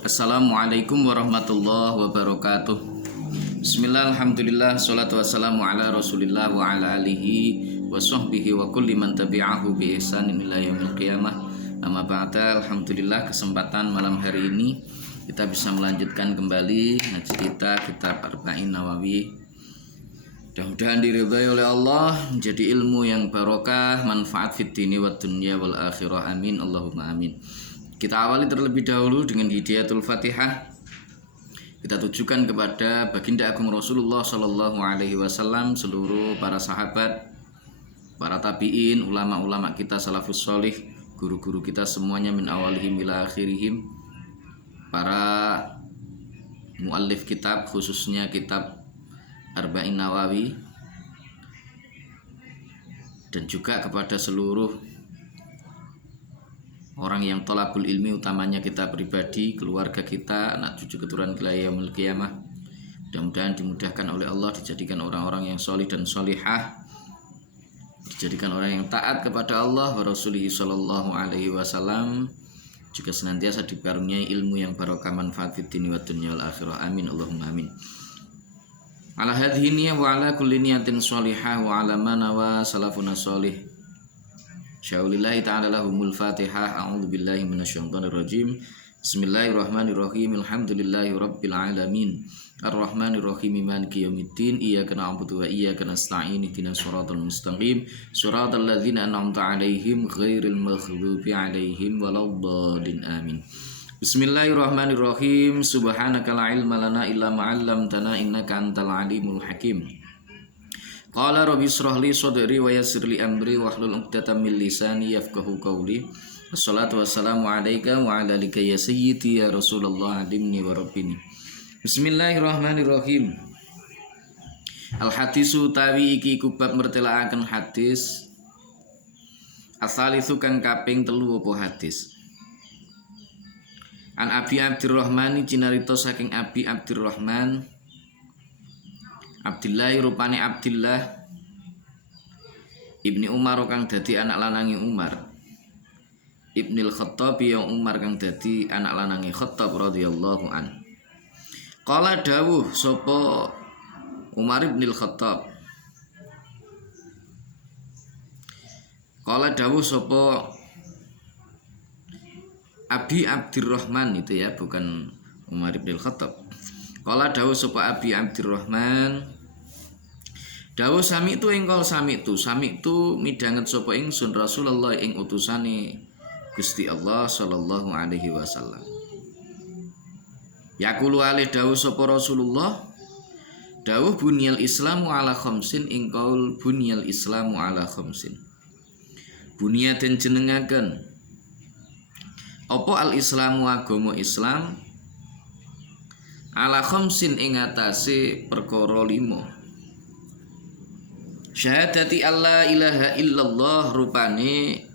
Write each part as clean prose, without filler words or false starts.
Assalamualaikum warahmatullahi wabarakatuh. Bismillah, alhamdulillah, salatu wassalamu ala rasulillah wa ala alihi wa sahbihi wa kulli man tabi'ahu bi ihsanin ila yaumil qiyamah. Amma ba'da, alhamdulillah kesempatan malam hari ini kita bisa melanjutkan kembali ngaji kita kitab Arba'in Nawawi. Mudah-mudahan diridhai oleh Allah, menjadi ilmu yang barokah, manfaat fid dini wad dunya wal akhirah. Amin Allahumma amin. Kita awali terlebih dahulu dengan hidayatul Fatihah. Kita tujukan kepada baginda agung Rasulullah Shallallahu Alaihi Wasallam, seluruh para sahabat, para tabiin, ulama-ulama kita salafus solih, guru-guru kita semuanya min awalihim ila akhirihim, para muallif kitab, khususnya kitab Arba'in Nawawi, dan juga kepada seluruh orang yang tolabul ilmi, utamanya kita pribadi, keluarga kita, anak cucu keturunan ila yaumil qiyamah. Mudah-mudahan dimudahkan oleh Allah, dijadikan orang-orang yang solih dan solihah, dijadikan orang yang taat kepada Allah wa Rasulihi Sallallahu Alaihi Wasallam, juga senantiasa dikaruniai ilmu yang barokah, manfaat fid dini wad dunya wal akhirah. Amin Allahumma amin. Ala hadhihi niyah wa ala kulli niyatin sholihah wa ala ma nawa salafuna sholih. Syaulillahi ta'ala lahumul fatihah. A'udzu billahi minasyaitonir rajim. Bismillahirrahmanirrahim. Alhamdulillahi rabbil alamin. Arrahmanir rahim. Maliki yaumiddin. Iyyaka na'budu wa iyyaka nasta'in. Ihdinas shiratal mustaqim. Shiratal ladzina an'amta 'alaihim ghairil maghdubi 'alaihim waladdallin. Amin. Bismillahirrahmanirrahim. Subhanaka la ilma lana illa ma 'allamtana innaka antal alimul hakim. Qala rabbi ishrah li sadri wa yassir li amri wahlul 'uqdatam min lisani yafqahu qawli. Wassalatu wassalamu alayka wa ala alika ya sayyidi ya Rasulullah alimni wa rabbini. Bismillahirrahmanirrahim. Al hadisu tawi iki iku bab mertelaaken hadis. Asalisu kang kaping 3 apa hadis. An Abi Abdurrahman cinarita saking Abi Abdurrahman Abdillah rupane Abdillah Ibni Umar kang dadi anak lanangi Umar, Ibnil Khattab yang Umar kang dadi anak lanangi Khattab radhiyallahu an. Qala dawuh sapa Umar Ibnil Khattab. Qala dawuh sapa Abi Abdurrahman, itu ya, bukan Umar Ibnil Khattab. Qala dawuh sapa Abi Abdurrahman, dawuh sami tu engkol sami tu midanget sapa ingsun Rasulullah ing utusane Gusti Allah sallallahu alaihi wasallam. Yaqulu alih dawuh sapa Rasulullah, dawuh bunyal islamu ala khamsin, engkol bunyal islamu ala khamsin. Bunya den jenengaken apa al islamu agama Islam ala khamsin ing atase perkara 5. Syahadati alla ilaha illallah, rupane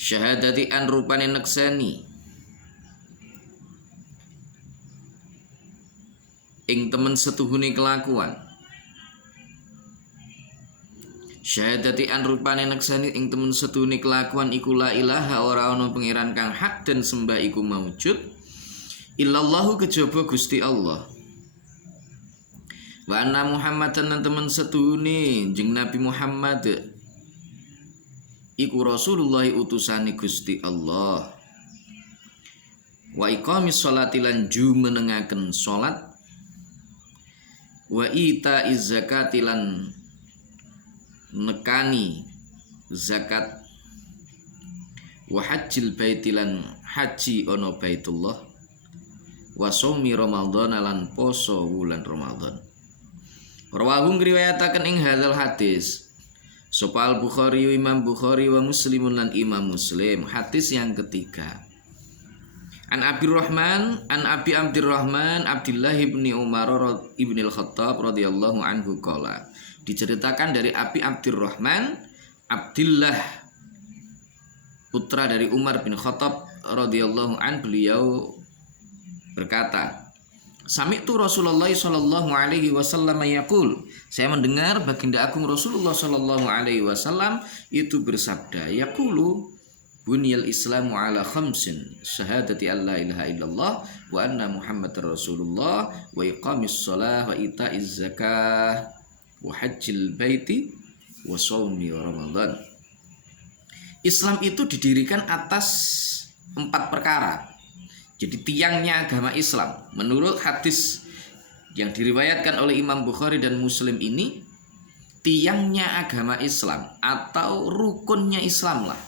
syahadati an rupane nekseni ing temen setuhune kelakuan. Syahadati an rupane nekseni ing temen setuhune kelakuan iku la ilaha, ora ana pangeran kang hak dan sembah iku maujud illallahu kejaba Gusti Allah. Wa anna Muhammadan lan temen setuhune jeng Nabi Muhammad iku Rasulullah utusane Gusti Allah. Wa iqamis sholati lan jumenengaken salat. Wa itaiz zakati lan nekani zakat. Wa hajjil baiti lan haji ana Baitullah. Wa shaumi Ramadan lan poso wulan Ramadan. Rawahu ngriwayataken ing hadzal hadis sapa Al-Bukhari, Imam Bukhari, wa Muslimun lan Imam Muslim. Hadis yang ketiga. An Abdurrahman, an Abi Abdurrahman Abdillah ibni Umar ibnil Khattab radhiyallahu anhu qala. Diceritakan dari Abi Abdurrahman Abdillah putra dari Umar bin Khattab radhiyallahu an, beliau berkata, Sami'tu Rasulullah sallallahu alaihi wasallam yaqul, saya mendengar baginda agung Rasulullah sallallahu alaihi wasallam itu bersabda, yaqulu, Bunyal Islamu ala khamsin syahadati an la ilaha illallah wa anna Muhammadar Rasulullah wa iqamis shalah wa ita'iz zakah wa hajjil baiti wa shaumi Ramadan. Islam itu didirikan atas 4 perkara. Jadi tiangnya agama Islam menurut hadis yang diriwayatkan oleh Imam Bukhari dan Muslim ini, tiangnya agama Islam atau rukunnya Islam lah.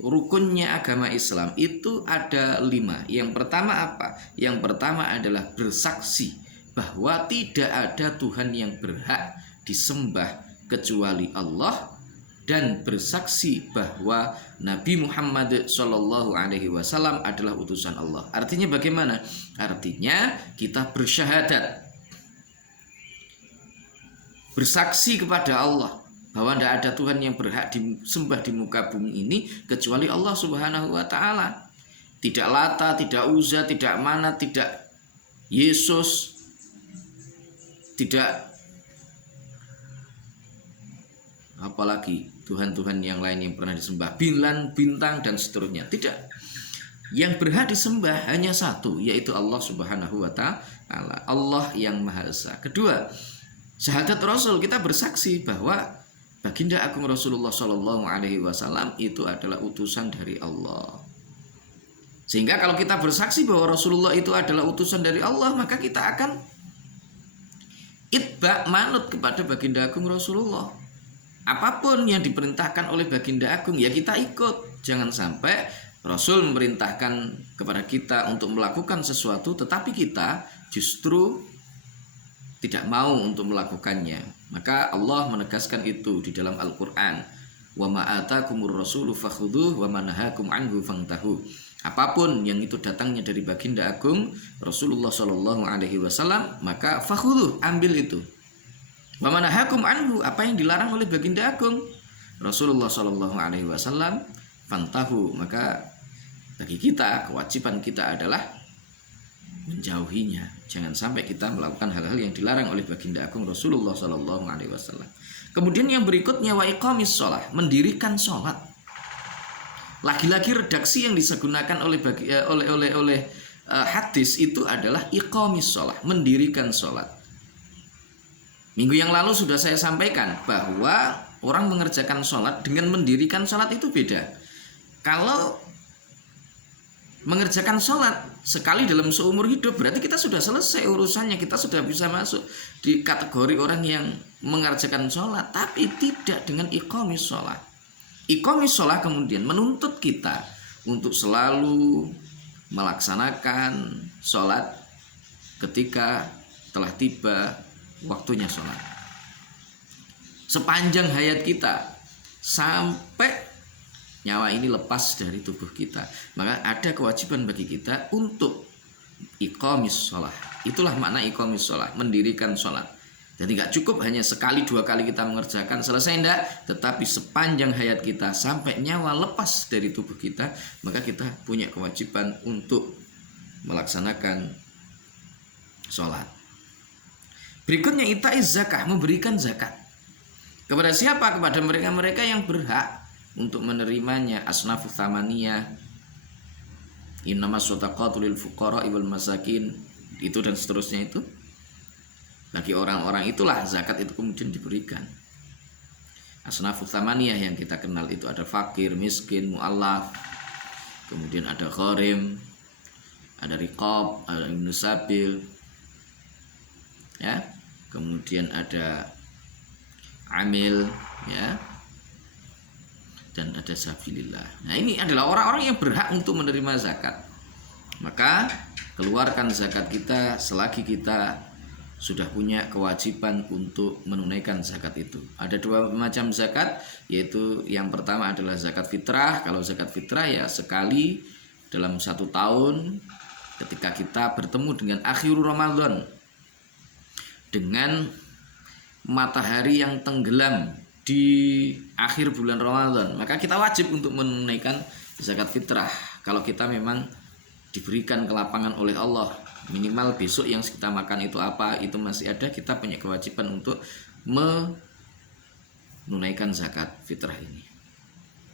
Rukunnya agama Islam itu ada 5. Yang pertama apa? Yang pertama adalah bersaksi bahwa tidak ada Tuhan yang berhak disembah kecuali Allah, dan bersaksi bahwa Nabi Muhammad SAW adalah utusan Allah. Artinya bagaimana? Artinya kita bersyahadat, bersaksi kepada Allah bahwa tidak ada Tuhan yang berhak disembah di muka bumi ini kecuali Allah Subhanahu wa Ta'ala. Tidak Lata, tidak Uzza, tidak Manat, tidak Yesus, tidak apalagi Tuhan-Tuhan yang lain yang pernah disembah, bulan, bintang dan seterusnya. Tidak. Yang berhak disembah hanya satu, yaitu Allah Subhanahu wa Ta'ala, Allah yang Maha Esa. Kedua, syahadat Rasul, kita bersaksi bahwa Baginda Agung Rasulullah SAW itu adalah utusan dari Allah. Sehingga kalau kita bersaksi bahwa Rasulullah itu adalah utusan dari Allah, maka kita akan itba, manut kepada Baginda Agung Rasulullah. Apapun yang diperintahkan oleh Baginda Agung ya kita ikut. Jangan sampai Rasul memerintahkan kepada kita untuk melakukan sesuatu tetapi kita justru tidak mau untuk melakukannya. Maka Allah menegaskan itu di dalam Al-Quran. Wa ma atakumur rasulu fakhudhuh wa ma nahakum anhu fantahu. Apapun yang itu datangnya dari Baginda Agung Rasulullah SAW, maka fakhudhuh, ambil itu. Wa ma nahakum anhu, apa yang dilarang oleh Baginda Agung Rasulullah SAW, fantahu, maka bagi kita kewajiban kita adalah menjauhinya. Jangan sampai kita melakukan hal-hal yang dilarang oleh Baginda Agung Rasulullah SAW. Kemudian yang berikutnya wa iqamis shalah, mendirikan sholat. Lagi-lagi redaksi yang digunakan oleh hadis itu adalah iqamis shalah, mendirikan sholat. Minggu yang lalu sudah saya sampaikan bahwa orang mengerjakan sholat dengan mendirikan sholat itu beda. Kalau mengerjakan sholat sekali dalam seumur hidup berarti kita sudah selesai urusannya, kita sudah bisa masuk di kategori orang yang mengerjakan sholat. Tapi tidak dengan iqamis sholat. Iqamis sholat kemudian menuntut kita untuk selalu melaksanakan sholat ketika telah tiba waktunya sholat sepanjang hayat kita sampai nyawa ini lepas dari tubuh kita. Maka ada kewajiban bagi kita untuk iqamis sholat. Itulah makna iqamis sholat, mendirikan sholat. Jadi gak cukup hanya sekali 2 kali kita mengerjakan selesai, enggak, tetapi sepanjang hayat kita sampai nyawa lepas dari tubuh kita, maka kita punya kewajiban untuk melaksanakan sholat. Berikutnya itaiz zakah, memberikan zakat. Kepada siapa? Kepada mereka-mereka yang berhak untuk menerimanya. Asnafus tsamaniyah, innamas shadaqatu lil fuqara wal masakin, itu dan seterusnya. Itu bagi orang-orang itulah zakat itu kemudian diberikan. Asnafus tsamaniyah yang kita kenal itu ada fakir, miskin, mu'allaf, kemudian ada gharim, ada riqab, ada ibnu sabil, ya, kemudian ada amil, ya, dan ada sabilillah. Nah, ini adalah orang-orang yang berhak untuk menerima zakat. Maka keluarkan zakat kita selagi kita sudah punya kewajiban untuk menunaikan zakat itu. Ada 2 macam zakat, yaitu yang pertama adalah zakat fitrah. Kalau zakat fitrah ya sekali dalam 1 tahun ketika kita bertemu dengan akhir Ramadan, dengan matahari yang tenggelam di akhir bulan Ramadan, maka kita wajib untuk menunaikan zakat fitrah. Kalau kita memang diberikan kelapangan oleh Allah, minimal besok yang kita makan itu apa, itu masih ada, kita punya kewajiban untuk menunaikan zakat fitrah ini.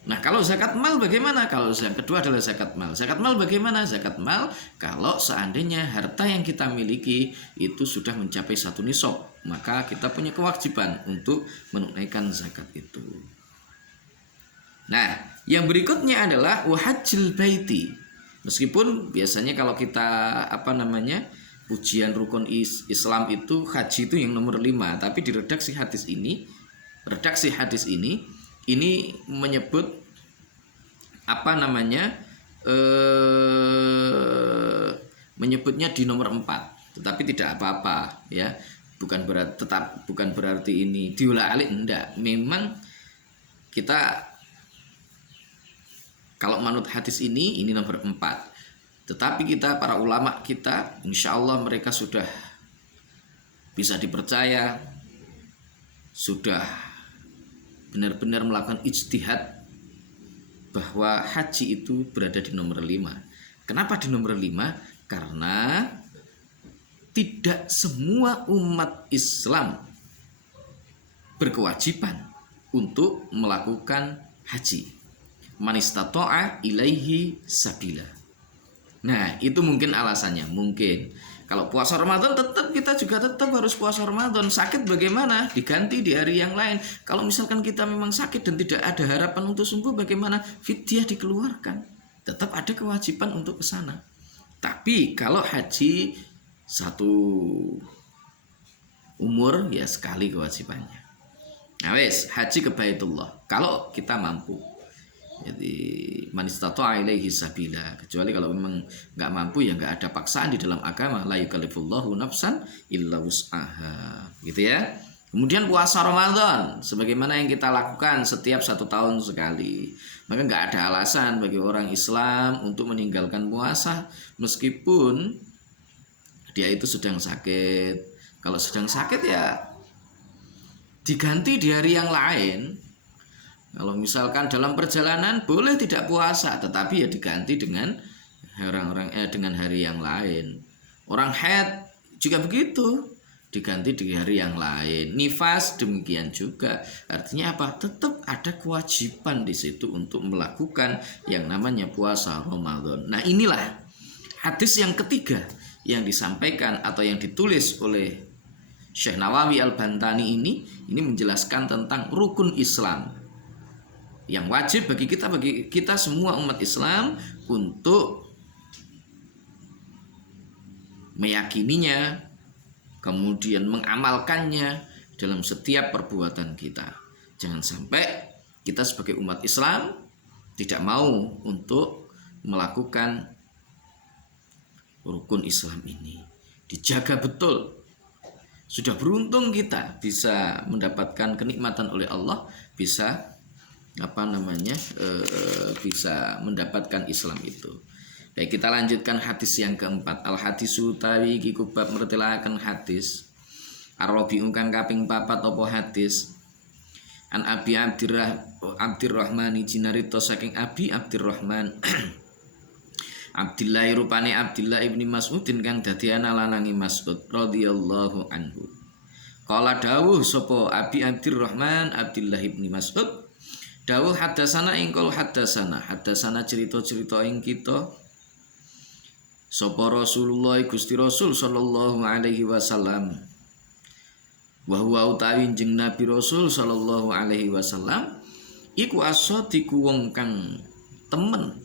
Nah, kalau zakat mal bagaimana? Kalau yang kedua adalah zakat mal. Zakat mal bagaimana? Zakat mal kalau seandainya harta yang kita miliki itu sudah mencapai 1 nisab, maka kita punya kewajiban untuk menunaikan zakat itu. Nah, yang berikutnya adalah wahajjil baiti. Meskipun biasanya kalau kita pujian rukun Islam itu haji itu yang nomor 5, tapi di redaksi hadis ini menyebut menyebutnya di nomor 4, tetapi tidak apa-apa ya. Bukan berarti ini diulang-alik, enggak. Memang kita kalau manut hadis ini nomor 4. Tetapi kita, para ulama kita, insya Allah mereka sudah bisa dipercaya, sudah benar-benar melakukan ijtihad bahwa haji itu berada di nomor 5. Kenapa di nomor 5? Karena tidak semua umat Islam berkewajiban untuk melakukan haji. Man istata'a ilaihi sabila. Nah, itu mungkin alasannya. Mungkin kalau puasa Ramadan kita juga tetap harus puasa Ramadan. Sakit bagaimana? Diganti di hari yang lain. Kalau misalkan kita memang sakit dan tidak ada harapan untuk sembuh, bagaimana? Fidyah dikeluarkan. Tetap ada kewajiban untuk ke sana. Tapi kalau haji satu umur ya sekali kewajibannya. Nah, haji ke Baitullah kalau kita mampu. Jadi man istata'a ilaihi sabila, kecuali kalau memang nggak mampu ya nggak ada paksaan di dalam agama, la yukallifullahu nafsan illa wus'aha, gitu ya. Kemudian puasa Ramadan sebagaimana yang kita lakukan setiap 1 tahun sekali, maka nggak ada alasan bagi orang Islam untuk meninggalkan puasa meskipun dia itu sedang sakit. Kalau sedang sakit ya diganti di hari yang lain. Kalau misalkan dalam perjalanan boleh tidak puasa, tetapi ya diganti dengan dengan hari yang lain. Orang haid juga begitu, diganti di hari yang lain. Nifas demikian juga. Artinya apa? Tetap ada kewajiban di situ untuk melakukan yang namanya puasa Ramadan. Nah, inilah hadis yang ketiga yang disampaikan atau yang ditulis oleh Syekh Nawawi Al-Bantani ini menjelaskan tentang rukun Islam yang wajib bagi kita semua umat Islam untuk meyakininya, kemudian mengamalkannya dalam setiap perbuatan kita. Jangan sampai kita sebagai umat Islam tidak mau untuk melakukan rukun Islam ini. Dijaga betul. Sudah beruntung kita bisa mendapatkan kenikmatan oleh Allah, bisa bisa mendapatkan Islam itu. Baik, kita lanjutkan hadis yang keempat. Al hadisu tawi iku bab mertelaken hadis. Ar-rabi'u kang kaping 4 apa hadis. An Abi Abdurrahman jinarito saking Abi Abdurrahman Abdillah rupane Abdillah ibni Mas'udin kang dadi ana lanangi Mas'ud radhiyallahu anhu. Qala dawuh sapa Abi Abdurrahman Abdillah ibni Mas'ud dawuh hadasana ingkol hadasana cerita-cerita ing kita sapa Rasulullah Gusti Rasul sallallahu alaihi wasallam wa huwa utawi jeneng Nabi Rasul sallallahu alaihi wasallam iku asadiku wong kang temen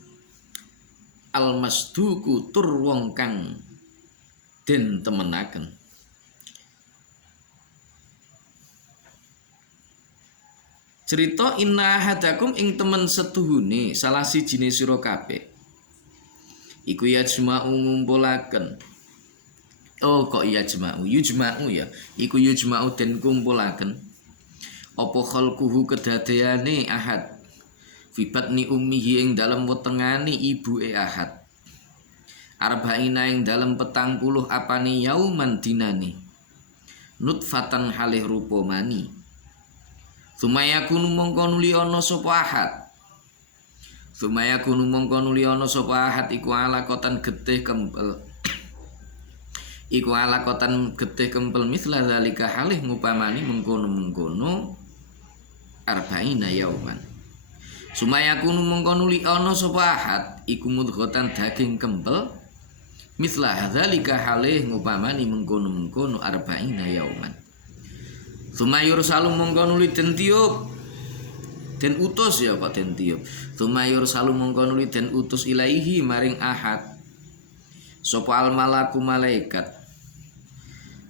almasduku tur wong kang den temenaken. Cerita inna hadakum ing temen setuhune salah sijine sira kabeh iku yajma'u ngumpulaken. Oh kok yajma'u ya iku yajma'u den kumpulaken apa khalquhu kedadeane ahad fi batni ummihi ing dalem wetengane ibuke ahad arba'ina ing dalem 40 apane yauman dinane nutfatan halih rupa mani. Sumaya kunu mongko nuli ana sapa ahad. Sumaya kunu mongko nuli ana sapa ahad iku alakotan getih kempel. Iku alakotan getih kempel misla zalika halih ngupamani mengkono-mengkono arba'ina yauman. Sumayakunu mongko nuli ana sapa ahad iku mudghatan daging kempel misla hadzalika halih ngupamani mengkono-mengkono arba'ina yauman. Sumayur salum mongko nuli den tiup den utus ya kok den tiup. Sumayur salum mongko nuli den utus ilaihi maring ahad sapa al malaku malaikat.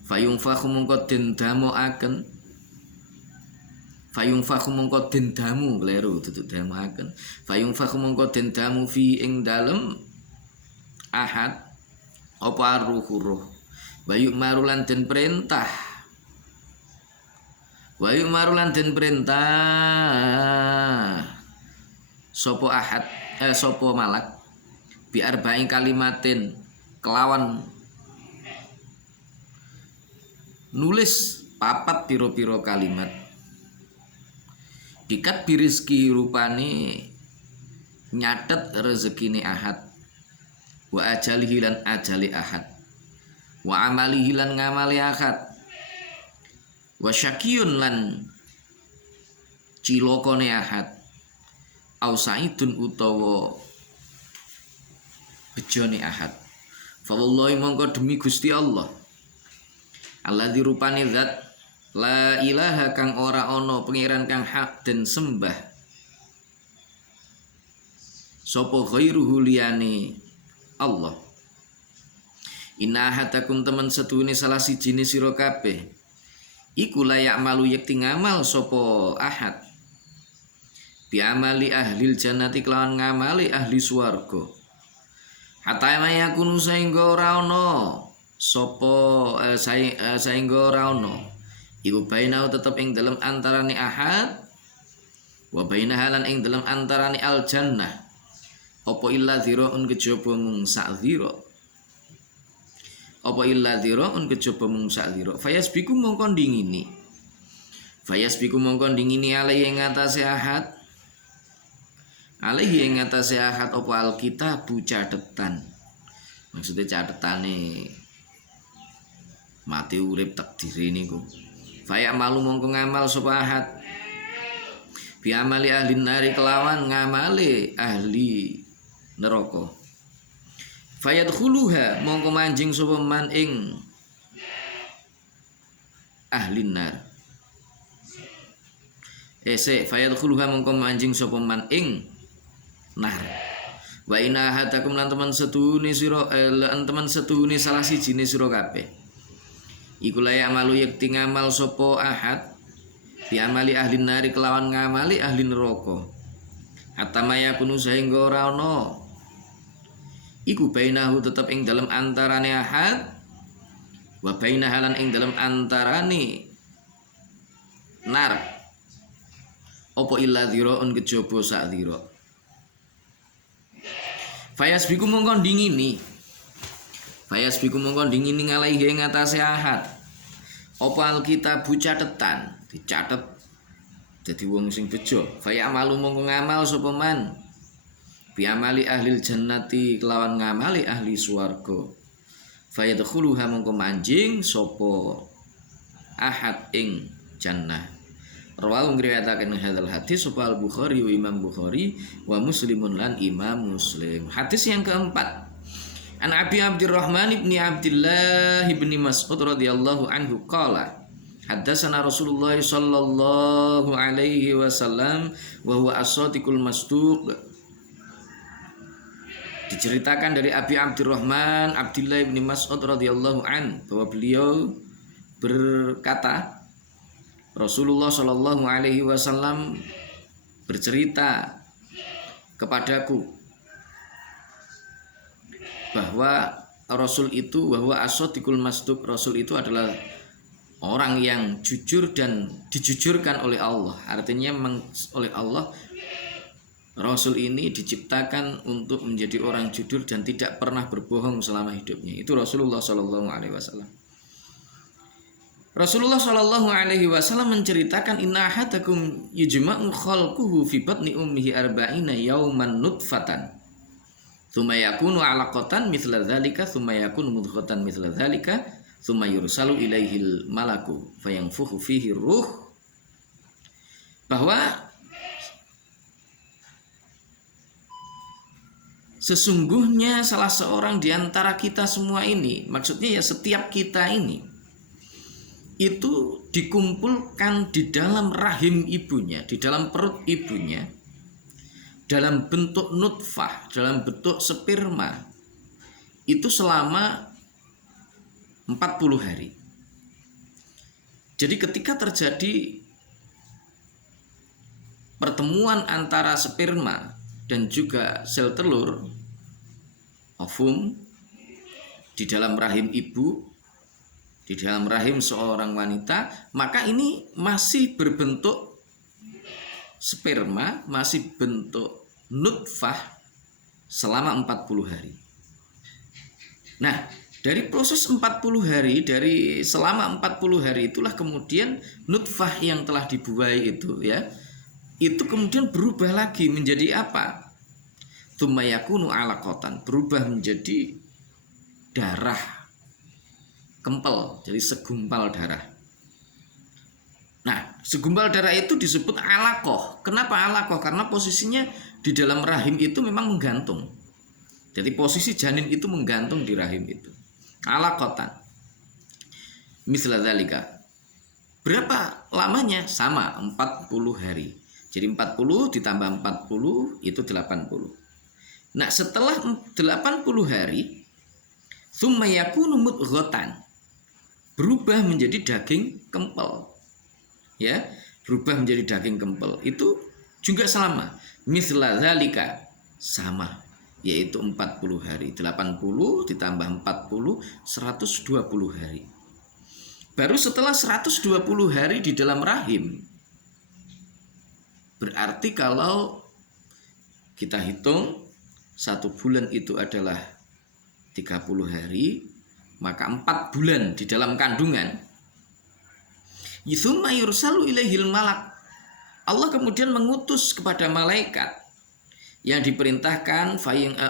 Fayungfakhu mongko den damoaken. Fayungfakhu mongko den damu kleru dudu damoaken. Fayungfakhu mongko den damu fi ing dalem ahad apa ruh. Bayuk marulan den perintah. Bayuk marulan den perintah sapa ahad sapa malak bi arba'in kalimatin kelawan nulis papat piro-piro kalimat dikat birizki rupane nyatet rezekine ahad wa ajalihi lan ajali ahad wa amalihi lan ngamali ahad wa syakiyun lan cilokone ahad au saidun utawa bejone ahad. Fa wallahi mongko demi Gusti Allah alladzi rupane zat la ilaha kang ora ana pangeran kang hak den sembah sapa ghairuhu liyane Allah. Inna hatakum temen setune salah sijine sira kabeh iku layak malu yekti ngamal sapa ahad bi amali ahlil jannati kelawan ngamali ahli swarga hatta mayakunu saengga ora ana sapa saengga ora ana iku bainau tetep ing dalem antarane ahad wa bainahalan ing dalem antarane al jannah apa illa dziraun kejaba mung sak dzira apa illa dziraun kejaba mung sak dzira fayasbiku mongko dingini alaihi ing atase ahad alaihi ing atase ahad apa alkitab catetan maksudnya catetane mati urip takdire niku. Faya malu mongko ngamal sapa ahad bi amali ahli nari kelawan ngamali ahli neraka. Fayadkhuluha mongko manjing sapa man ing ahli nar. Fayadkhuluha mongko manjing sapa man ing nar. Wa inna hatakum lan teman setuhune sira lan teman setuhune salah sijine sira kabeh iku layak malu yekti ngamal sapa ahad bi amali ahli nari kelawan ngamali ahli neraka hatta mayakunu saengga ora ana iku bainahu tetep ing dalem antarane ahad wa bainahalan ing dalem antarane nar apa illa dziraun kejaba sak dzira. Fayasbiku mongkon dingini ngalaihi ing atase ahad apa alkitab catetan dicatet dadi wong sing bejo. Faya malu mongko ngamal sapa man bi amali ahlil jannati kelawan ngamali ahli swarga. Fayadkhuluha mongko manjing sapa ahad ing jannah. Rawahu ngriwayataken hadzal hadis sapa Al-Bukhari wa Imam Bukhari wa Muslimun lan Imam Muslim. Hadis yang keempat. An Abi Abdurrahman ibni Abdullah ibni Mas'ud radhiyallahu anhu qala haddatsana Rasulullah sallallahu alaihi wasallam wa huwa as-sadiqul masduq. Diceritakan dari Abi Abdurrahman Abdullah ibni Mas'ud radhiyallahu an bahwa beliau berkata Rasulullah sallallahu alaihi wasallam bercerita kepadaku bahwa Rasul itu bahwa as-sadiqul masduq, Rasul itu adalah orang yang jujur dan dijujurkan oleh Allah. Artinya oleh Allah Rasul ini diciptakan untuk menjadi orang jujur dan tidak pernah berbohong selama hidupnya. Itu Rasulullah sallallahu alaihi wasallam. Rasulullah sallallahu alaihi wasallam menceritakan inna ahadakum yujma'u khalquhu fi batni ummihi arba'ina yawman nutfatan tsumma yakunu 'alaqatan mithla dzalika tsumma yakunu mudghatan mithla dzalika tsumma yursalu ilaihil malaku fayanfukhu fihi ruh. Bahwa sesungguhnya salah seorang di antara kita semua ini, maksudnya ya setiap kita ini, itu dikumpulkan di dalam rahim ibunya, di dalam perut ibunya, dalam bentuk nutfah, dalam bentuk sperma, itu selama 40 hari. Jadi ketika terjadi pertemuan antara sperma dan juga sel telur, ovum, di dalam rahim ibu, di dalam rahim seorang wanita, maka ini masih berbentuk sperma, masih bentuk nutfah selama 40 hari. Nah, dari proses 40 hari, dari selama 40 hari itulah kemudian nutfah yang telah dibuai itu ya, itu kemudian berubah lagi menjadi apa? Tsumma yakunu alaqatan, berubah menjadi darah kempel, jadi segumpal darah. Nah, segumpal darah itu disebut alaqah. Kenapa alaqah? Karena posisinya di dalam rahim itu memang menggantung. Jadi posisi janin itu menggantung di rahim itu. Alaqatan. Misla dzalika. Berapa lamanya? Sama, 40 hari. Jadi 40 ditambah 40 itu 80. Nah, setelah 80 hari, tsumma yakunu mudghatan, berubah menjadi daging kempel. Ya, berubah menjadi daging kempel. Itu juga selama. Misla dzalika, sama, yaitu 40 hari. 80 ditambah 40, 120 hari. Baru setelah 120 hari di dalam rahim, berarti kalau kita hitung 1 bulan itu adalah 30 hari, maka 4 bulan di dalam kandungan. Tsumma yursalu ilaihil malak, Allah kemudian mengutus kepada malaikat yang diperintahkan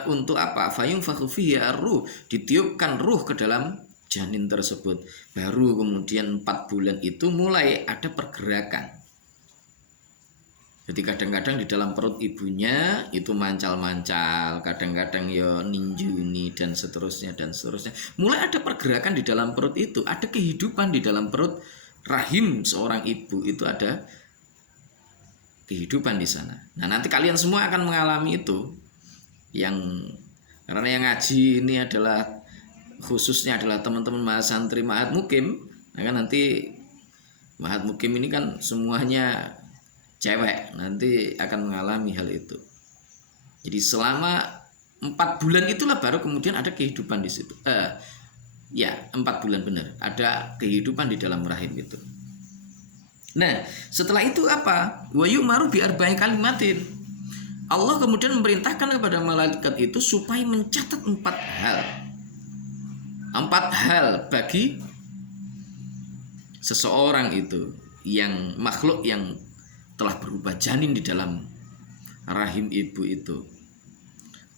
untuk apa? Fayunfakhu fihi ar-ruh, ditiupkan ruh ke dalam janin tersebut. Baru kemudian 4 bulan itu mulai ada pergerakan. Jadi kadang-kadang di dalam perut ibunya itu mancal-mancal, kadang-kadang ya ninjuni dan seterusnya dan seterusnya. Mulai ada pergerakan di dalam perut itu, ada kehidupan di dalam perut rahim seorang ibu itu, ada kehidupan di sana. Nah, nanti kalian semua akan mengalami itu. Karena yang ngaji ini adalah khususnya adalah teman-teman mahasantri Ma'had Mukim. Nah, kan nanti Ma'had Mukim ini kan semuanya cewek, nanti akan mengalami hal itu. Jadi selama 4 bulan itulah baru kemudian ada kehidupan di situ. 4 bulan benar, ada kehidupan di dalam rahim itu. Nah, setelah itu apa? Wa yu'maru bi arba'i kalimatin. Allah kemudian memerintahkan kepada malaikat itu supaya mencatat 4 hal. 4 hal bagi seseorang itu, yang makhluk yang telah berubah janin di dalam rahim ibu itu.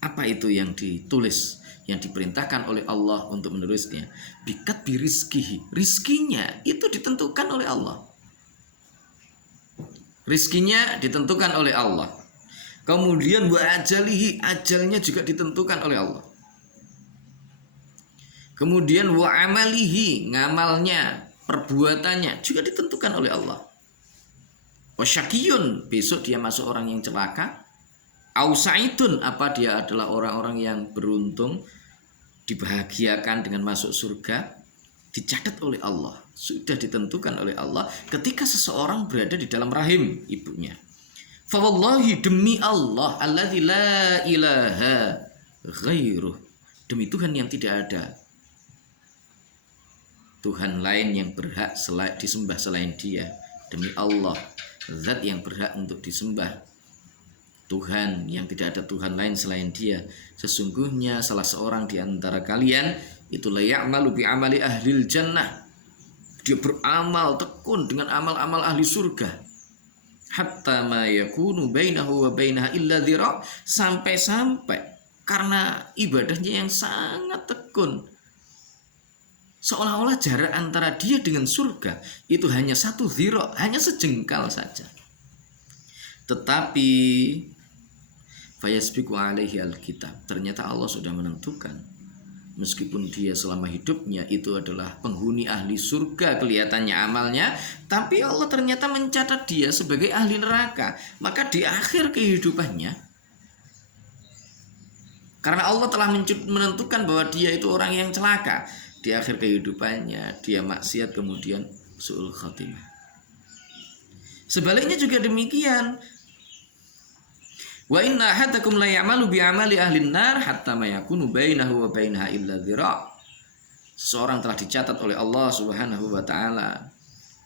Apa itu yang ditulis, yang diperintahkan oleh Allah untuk menulisnya? Bikat birizkihi, rizkinya itu ditentukan oleh Allah. Rizkinya ditentukan oleh Allah. Kemudian wa ajalihi, ajalnya juga ditentukan oleh Allah. Kemudian wa amalihi, ngamalnya, perbuatannya juga ditentukan oleh Allah. Wa syakiyun, besok dia masuk orang yang celaka. Au sa'idun, apa dia adalah orang-orang yang beruntung, dibahagiakan dengan masuk surga. Dicatat oleh Allah, sudah ditentukan oleh Allah ketika seseorang berada di dalam rahim ibunya. Fa wallahi, demi Allah, alladzi la ilaha ghairuh, demi Tuhan yang tidak ada Tuhan lain yang berhak disembah selain Dia. Demi Allah, zat yang berhak untuk disembah, Tuhan yang tidak ada Tuhan lain selain Dia. Sesungguhnya salah seorang di antara kalian itu la ya'malu bi amali ahlil jannah, dia beramal tekun dengan amal-amal ahli surga, hatta ma yakunu bainahu wa bainaha illa dhira, sampai karena ibadahnya yang sangat tekun, seolah-olah jarak antara dia dengan surga itu hanya 1 dhira, hanya sejengkal saja. Tetapi fayasbiqu alaihi alkitab. Ternyata Allah sudah menentukan, meskipun dia selama hidupnya itu adalah penghuni ahli surga kelihatannya amalnya, tapi Allah ternyata mencatat dia sebagai ahli neraka. Maka di akhir kehidupannya, karena Allah telah menentukan bahwa dia itu orang yang celaka, di akhir kehidupannya dia maksiat kemudian su'ul khatimah. Sebaliknya juga demikian. Wa inna ahadakum la ya'malu bi amali ahli nar hatta ma yakunu bainahu wa bainaha illa dhira'. Seseorang telah dicatat oleh Allah Subhanahu wa taala,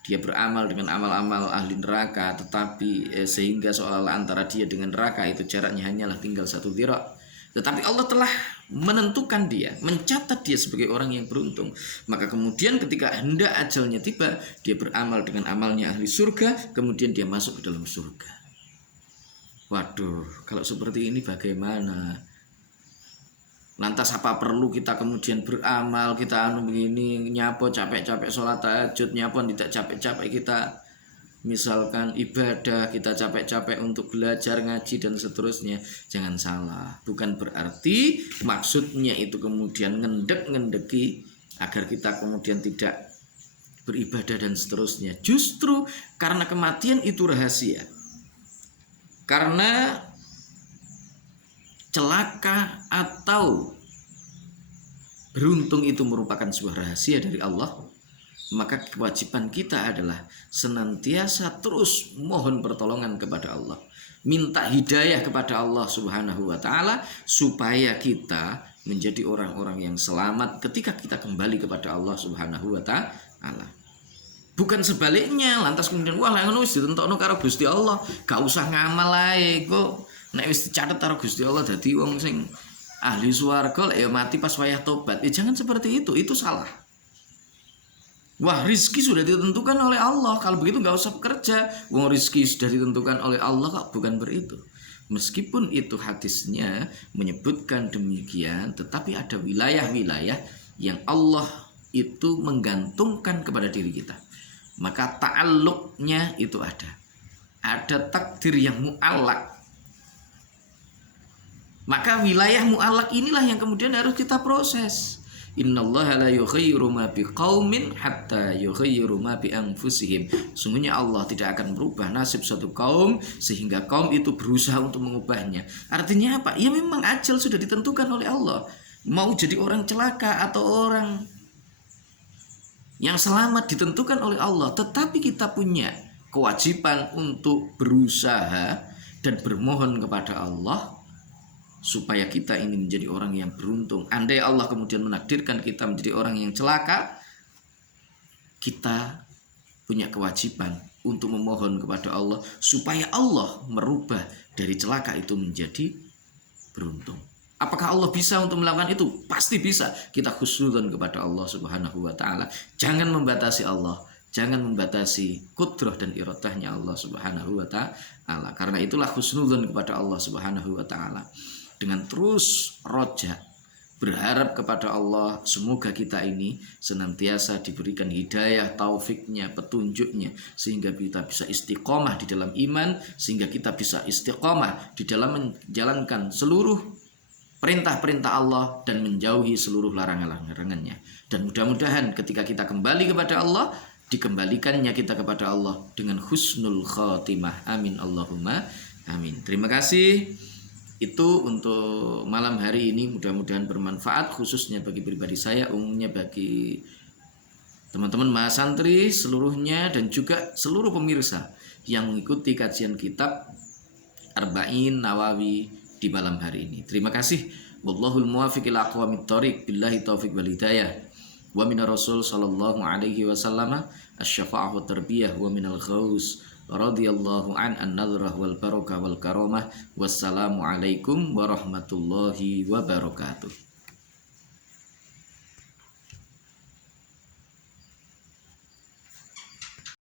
dia beramal dengan amal-amal ahli neraka, tetapi sehingga seolah-olah antara dia dengan neraka itu jaraknya hanyalah tinggal 1 dhira'. Tetapi Allah telah menentukan dia, mencatat dia sebagai orang yang beruntung. Maka kemudian ketika hendak ajalnya tiba, dia beramal dengan amalnya ahli surga, kemudian dia masuk ke dalam surga. Waduh, kalau seperti ini bagaimana? Lantas apa perlu kita kemudian beramal, kita begini, nyapo capek-capek sholat tahajud, nyapo tidak capek-capek kita misalkan ibadah, kita capek-capek untuk belajar ngaji dan seterusnya. Jangan salah, bukan berarti maksudnya itu kemudian ngendek-ngendeki agar kita kemudian tidak beribadah dan seterusnya. Justru karena kematian itu rahasia, karena celaka atau beruntung itu merupakan sebuah rahasia dari Allah, maka kewajiban kita adalah senantiasa terus mohon pertolongan kepada Allah, minta hidayah kepada Allah Subhanahu wa taala supaya kita menjadi orang-orang yang selamat ketika kita kembali kepada Allah Subhanahu wa taala. Bukan sebaliknya, lantas kemudian wah ngono wis ditentokno karo Gusti Allah, gak usah ngamal ae kok. Nek wis dicatet karo Gusti Allah dadi wong sing ahli swarga ya mati pas wayah tobat. Jangan seperti itu salah. Wah, rizki sudah ditentukan oleh Allah, kalau begitu gak usah bekerja. Wong rizki sudah ditentukan oleh Allah kok, bukan begitu. Meskipun itu hadisnya menyebutkan demikian, tetapi ada wilayah-wilayah yang Allah itu menggantungkan kepada diri kita. Maka ta'alluqnya itu ada takdir yang mu'allak. Maka wilayah mu'allak inilah yang kemudian harus kita proses. Innallaha la yughayyiru ma biqaumin hatta yughayyiru ma bi anfusihim. Sungguhnya Allah tidak akan merubah nasib suatu kaum sehingga kaum itu berusaha untuk mengubahnya. Artinya apa? Ya memang ajal sudah ditentukan oleh Allah. Mau jadi orang celaka atau orang yang selamat ditentukan oleh Allah, tetapi kita punya kewajiban untuk berusaha dan bermohon kepada Allah supaya kita ini menjadi orang yang beruntung. Andai Allah kemudian menakdirkan kita menjadi orang yang celaka, kita punya kewajiban untuk memohon kepada Allah supaya Allah merubah dari celaka itu menjadi beruntung. Apakah Allah bisa untuk melakukan itu? Pasti bisa. Kita husnudzon kepada Allah Subhanahu wa taala. Jangan membatasi Allah, jangan membatasi kudrah dan iradahnya Allah Subhanahu wa taala. Karena itulah husnudzon kepada Allah Subhanahu wa taala. Dengan terus roja, berharap kepada Allah, semoga kita ini senantiasa diberikan hidayah, taufiknya, petunjuknya, sehingga kita bisa istiqomah di dalam iman, sehingga kita bisa istiqomah di dalam menjalankan seluruh perintah-perintah Allah dan menjauhi seluruh larangan-larangannya. Dan mudah-mudahan ketika kita kembali kepada Allah, dikembalikannya kita kepada Allah dengan husnul khatimah. Amin Allahumma amin. Terima kasih. Itu untuk malam hari ini, mudah-mudahan bermanfaat khususnya bagi pribadi saya, umumnya bagi teman-teman mahasantri seluruhnya dan juga seluruh pemirsa yang mengikuti kajian kitab Arba'in Nawawi di malam hari ini. Terima kasih. Wallahul muwaffiq ila aqwamit thoriq. Billahi taufiq wal hidayah. Wa minar rasul sallallahu alaihi wasallam asy-syafa'ah wa tarbiyah wa minal ghaus radhiyallahu an-nadrah wal barakah wal karamah. Wassalamu alaikum warahmatullahi wabarakatuh.